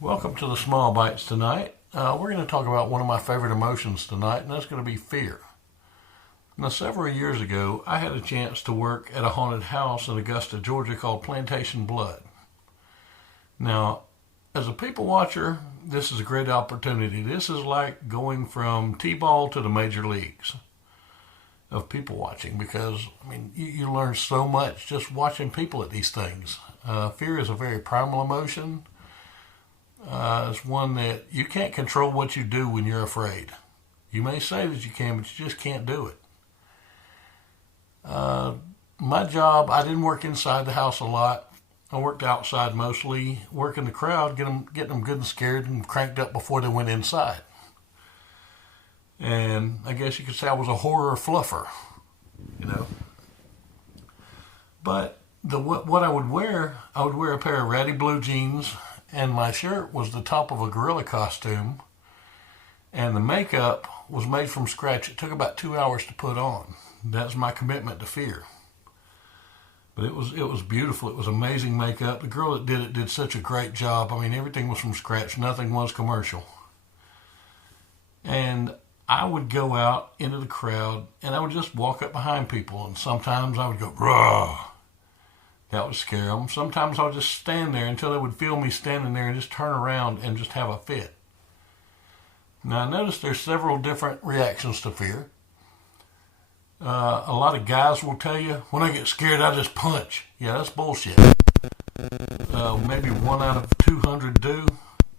Welcome to the Small Bites tonight. We're going to talk about one of my favorite emotions tonight, and that's going to be fear. Now, several years ago, I had a chance to work at a haunted house in Augusta, Georgia called Plantation Blood. Now, as a people watcher, this is a great opportunity. This is like going from T-ball to the major leagues of people watching because, you learn so much just watching people at these things. Fear is a very primal emotion. It's one that you can't control what you do when you're afraid. You may say that you can, but you just can't do it. My job, I didn't work inside the house a lot. I worked outside mostly, working the crowd, getting them good and scared and cranked up before they went inside. And I guess you could say I was a horror fluffer, But what I would wear a pair of ratty blue jeans, and my shirt was the top of a gorilla costume, and the makeup was made from scratch. It took about 2 hours to put on. That's my commitment to fear. But it was beautiful. It was amazing makeup. The girl that did it did such a great job. Everything was from scratch. Nothing was commercial. And I would go out into the crowd, and I would just walk up behind people, and sometimes I would go, "Rah!" That would scare them. Sometimes I would just stand there until they would feel me standing there and just turn around and just have a fit. Now, I noticed there's several different reactions to fear. A lot of guys will tell you, when I get scared, I just punch. Yeah, that's bullshit. Maybe 1 out of 200 do,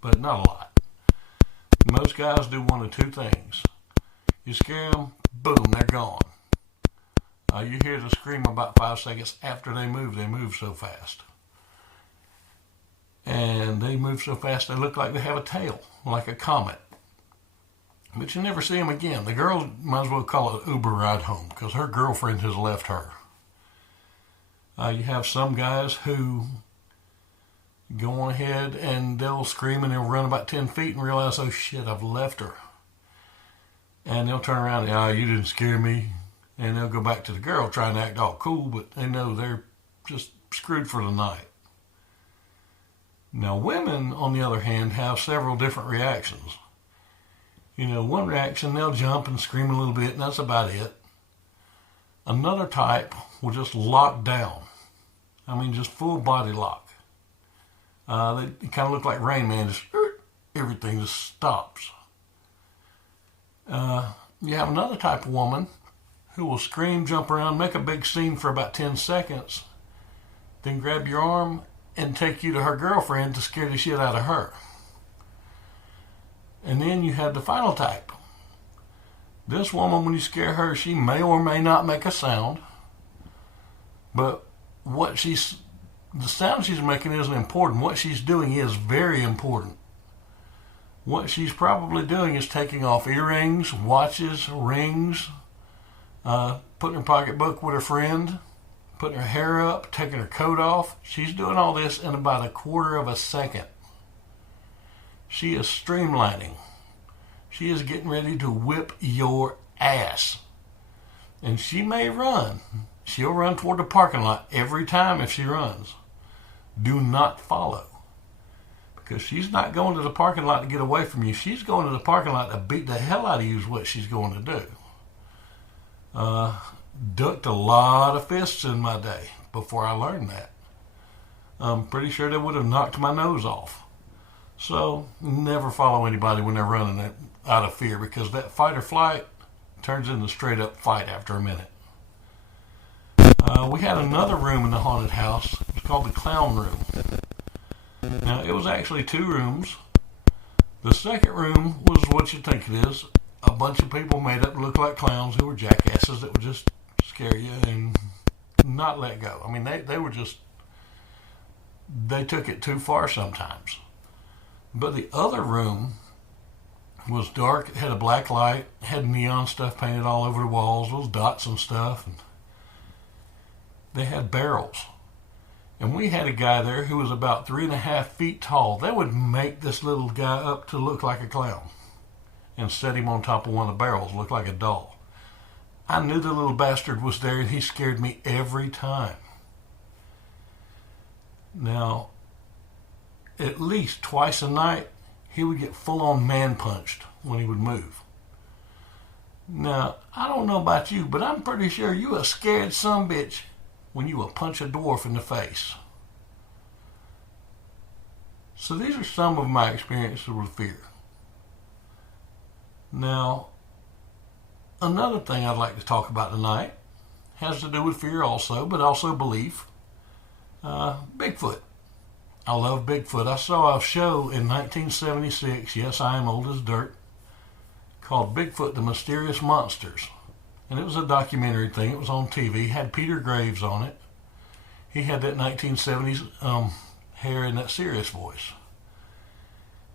but not a lot. Most guys do one of two things. You scare them, boom, they're gone. You hear the scream about 5 seconds after they move so fast. And they move so fast they look like they have a tail, like a comet. But you never see them again. The girl might as well call it Uber ride home because her girlfriend has left her. You have some guys who go on ahead and they'll scream and they'll run about 10 feet and realize, oh shit, I've left her. And they'll turn around and, you didn't scare me. And they'll go back to the girl trying to act all cool, but they know they're just screwed for the night. Now, women, on the other hand, have several different reactions. One reaction, they'll jump and scream a little bit, and that's about it. Another type will just lock down. Just full body lock. They kind of look like Rain Man, just everything just stops. You have another type of woman who will scream, jump around, make a big scene for about 10 seconds, then grab your arm and take you to her girlfriend to scare the shit out of her. And then you have the final type. This woman, when you scare her, she may or may not make a sound, but the sound she's making isn't important. What she's doing is very important. What she's probably doing is taking off earrings, watches, rings, putting her pocketbook with her friend, putting her hair up, taking her coat off. She's doing all this in about a quarter of a second. She is streamlining. She is getting ready to whip your ass. And she may run. She'll run toward the parking lot every time if she runs. Do not follow. Because she's not going to the parking lot to get away from you. She's going to the parking lot to beat the hell out of you is what she's going to do. Ducked a lot of fists in my day before I learned that. I'm pretty sure they would have knocked my nose off. So never follow anybody when they're running out of fear because that fight or flight turns into straight up fight after a minute. We had another room in the haunted house. It's called the clown room. Now it was actually 2 rooms. The second room was what you think it is. A bunch of people made up to look like clowns who were jackasses that would just scare you and not let go. They took it too far sometimes. But the other room was dark. It had a black light, had neon stuff painted all over the walls, those dots and stuff. And they had barrels. And we had a guy there who was about 3.5 feet tall. They would make this little guy up to look like a clown and set him on top of one of the barrels, look like a doll. I knew the little bastard was there and he scared me every time. Now, at least twice a night, he would get full on man punched when he would move. Now, I don't know about you, but I'm pretty sure you a scared sumbitch when you would punch a dwarf in the face. So these are some of my experiences with fear. Now, another thing I'd like to talk about tonight has to do with fear also, but also belief. Bigfoot. I love Bigfoot. I saw a show in 1976, yes, I am old as dirt, called Bigfoot, the Mysterious Monsters. And it was a documentary thing. It was on TV. It had Peter Graves on it. He had that 1970s hair and that serious voice.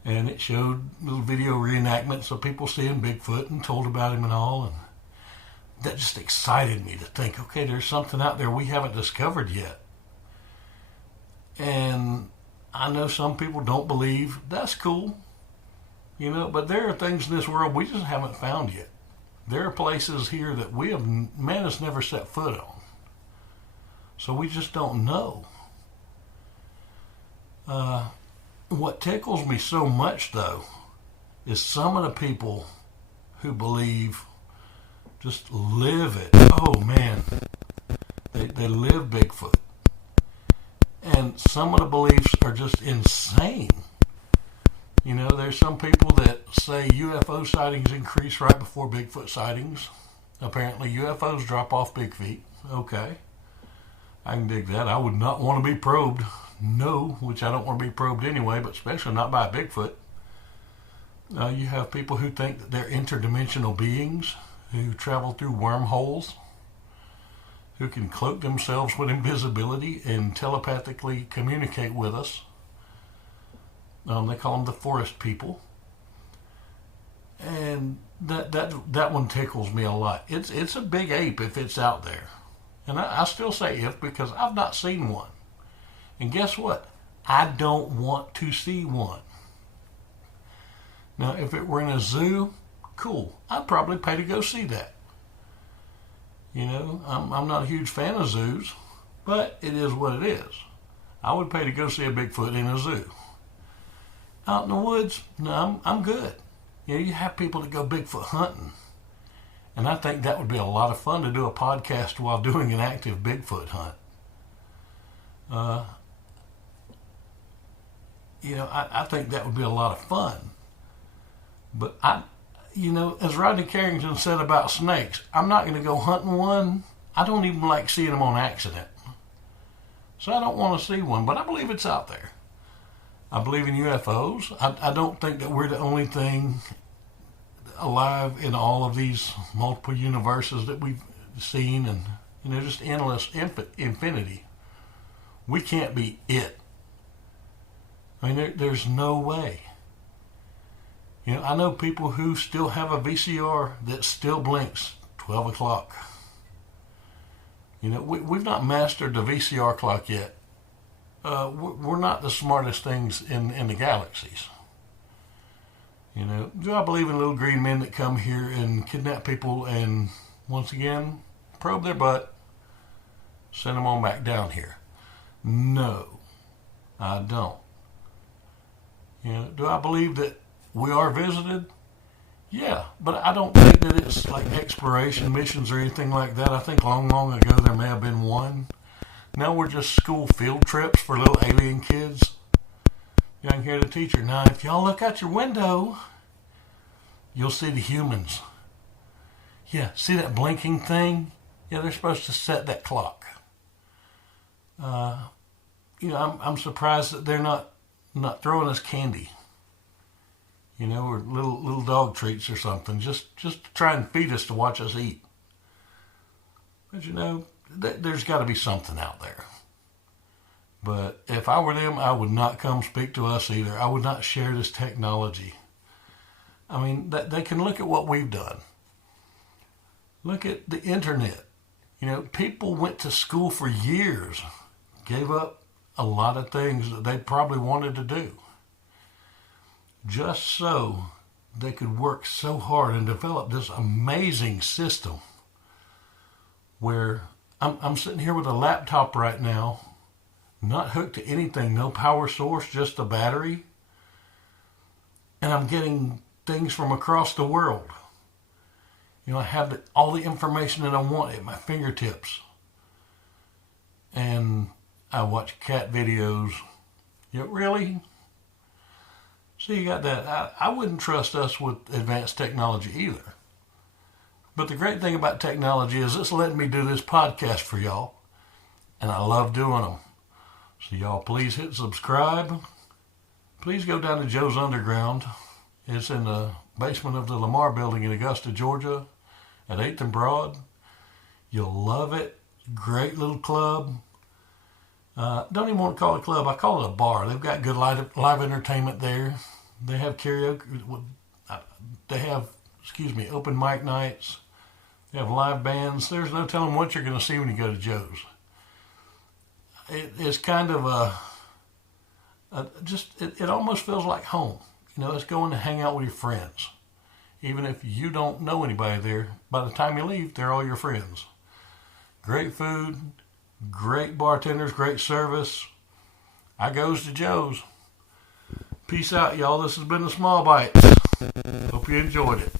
And it showed little video reenactments of people seeing Bigfoot and told about him and all. And that just excited me to think, okay, there's something out there we haven't discovered yet. And I know some people don't believe. That's cool. You know, but there are things in this world we just haven't found yet. There are places here that man has never set foot on. So we just don't know. What tickles me so much, though, is some of the people who believe just live it. Oh, man. They live Bigfoot. And some of the beliefs are just insane. You know, there's some people that say UFO sightings increase right before Bigfoot sightings. Apparently UFOs drop off big feet. Okay. I can dig that. I would not want to be probed. No, which I don't want to be probed anyway, but especially not by a Bigfoot. You have people who think that they're interdimensional beings who travel through wormholes, who can cloak themselves with invisibility and telepathically communicate with us. They call them the forest people. And that one tickles me a lot. It's a big ape if it's out there. And I still say if because I've not seen one. And guess what? I don't want to see one. Now, if it were in a zoo, cool. I'd probably pay to go see that. You know, I'm not a huge fan of zoos, but it is what it is. I would pay to go see a Bigfoot in a zoo. Out in the woods, no, I'm good. You know, you have people that go Bigfoot hunting. And I think that would be a lot of fun to do a podcast while doing an active Bigfoot hunt. You know, I think that would be a lot of fun. But you know, as Rodney Carrington said about snakes, I'm not going to go hunting one. I don't even like seeing them on accident. So I don't want to see one, but I believe it's out there. I believe in UFOs. I don't think that we're the only thing alive in all of these multiple universes that we've seen, and you know, just endless infinity. We can't be it. I mean, there's no way. You know, I know people who still have a VCR that still blinks 12 o'clock. You know, we've not mastered the VCR clock yet. We're not the smartest things in the galaxies. You know, do I believe in little green men that come here and kidnap people and, once again, probe their butt, send them on back down here? No, I don't. You know, do I believe that we are visited? Yeah, but I don't think that it's like exploration missions or anything like that. I think long ago there may have been one. Now we're just school field trips for little alien kids. You can hear the teacher. Now, if y'all look out your window, you'll see the humans. Yeah, see that blinking thing? Yeah, they're supposed to set that clock. You know, I'm surprised that they're not throwing us candy. You know, or little dog treats or something, just to try and feed us to watch us eat. But you know, there's got to be something out there. But if I were them, I would not come speak to us either. I would not share this technology. I mean, they can look at what we've done. Look at the internet. You know, people went to school for years, gave up a lot of things that they probably wanted to do, just so they could work so hard and develop this amazing system where I'm sitting here with a laptop right now, not hooked to anything, no power source, just a battery. And I'm getting things from across the world. I have all the information that I want at my fingertips. And I watch cat videos. Really? So you got that. I wouldn't trust us with advanced technology either. But the great thing about technology is it's letting me do this podcast for y'all. And I love doing them. So y'all please hit subscribe. Please go down to Joe's Underground. It's in the basement of the Lamar Building in Augusta, Georgia at 8th and Broad. You'll love it. Great little club. Don't even want to call it a club. I call it a bar. They've got good live entertainment there. They have karaoke. They have, open mic nights. They have live bands. There's no telling what you're going to see when you go to Joe's. It's kind of it almost feels like home. It's going to hang out with your friends. Even if you don't know anybody there, by the time you leave, they're all your friends. Great food, great bartenders, great service. I goes to Joe's. Peace out, y'all. This has been the Small Bites. Hope you enjoyed it.